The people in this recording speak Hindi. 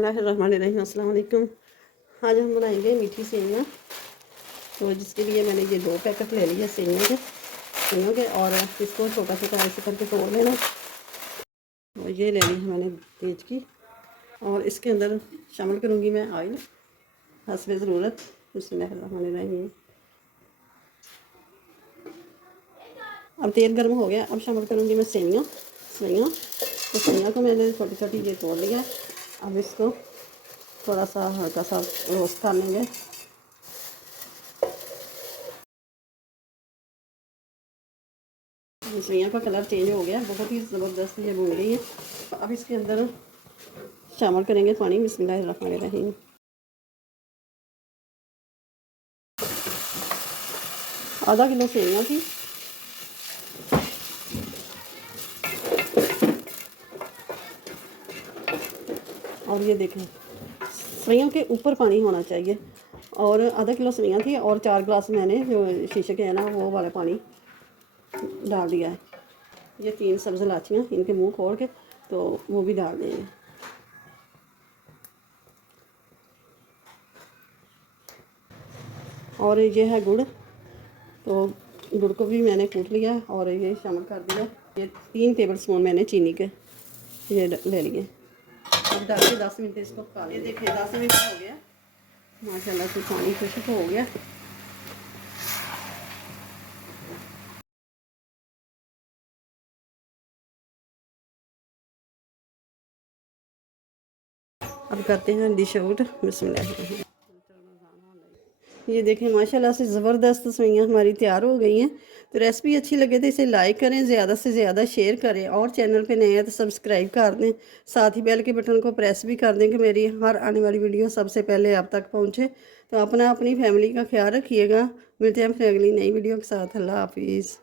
बिस्मिल्लाहिर्रहमानिर्रहीम, अस्सलाम वालेकुम। आज हम बनाएंगे मीठी सेवइयाँ। तो जिसके लिए मैंने ये 2 पैकेट ले लिए सेवइयों के और इसको छोटा छोटा ऐसे करके तोड़ लेना। और ये ले ली है मैंने तेज की और इसके अंदर शामिल करूँगी मैं ऑयल हस्बे ज़रूरत। बिस्मिल्लाहिर्रहमानिर्रहीम। अब तेल गर्म हो गया, अब शामिल करूँगी मैं सेवइयाँ। तो सेवइयाँ को मैंने छोटी छोटी ये तोड़ लिया। अब इसको थोड़ा सा हल्का सा रोस्ट कर लेंगे। सेवइयाँ का कलर चेंज हो गया, बहुत ही ज़बरदस्त ये भून गई है। अब इसके अंदर शामिल करेंगे पानी। बिस्मिल्लाहिर्रहमानिर्रहीम। आधा किलो सेवइयाँ थी। और ये देखें, सेवइयों के ऊपर पानी होना चाहिए। और आधा किलो सेवइयाँ थी और 4 गिलास मैंने जो शीशे के है ना वो वाला पानी डाल दिया है। ये 3 सब्ज़ इलाचियाँ, इनके मुंह खोल के तो वो भी डाल देंगे। और ये है गुड़, तो गुड़ को भी मैंने कूट लिया और ये शामिल कर दिया। ये 3 टेबल स्पून मैंने चीनी के ये ले लिए। अब डाल के 10 मिनट इसको पका लें। ये देखिए 10 मिनट हो गया, माशाल्लाह से पानी खुश्क हो गया। अब करते हैं डिश आउट। बिस्मिल्लाह। ये देखें माशाल्लाह से ज़बरदस्त सेवइयाँ हमारी तैयार हो गई हैं। तो रेसिपी अच्छी लगे तो इसे लाइक करें, ज़्यादा से ज़्यादा शेयर करें और चैनल पे नए हैं तो सब्सक्राइब कर दें। साथ ही बेल के बटन को प्रेस भी कर दें कि मेरी हर आने वाली वीडियो सबसे पहले आप तक पहुँचे। तो अपनी फैमिली का ख्याल रखिएगा। मिलते हैं फिर अगली नई वीडियो के साथ। अल्लाह हाफिज़।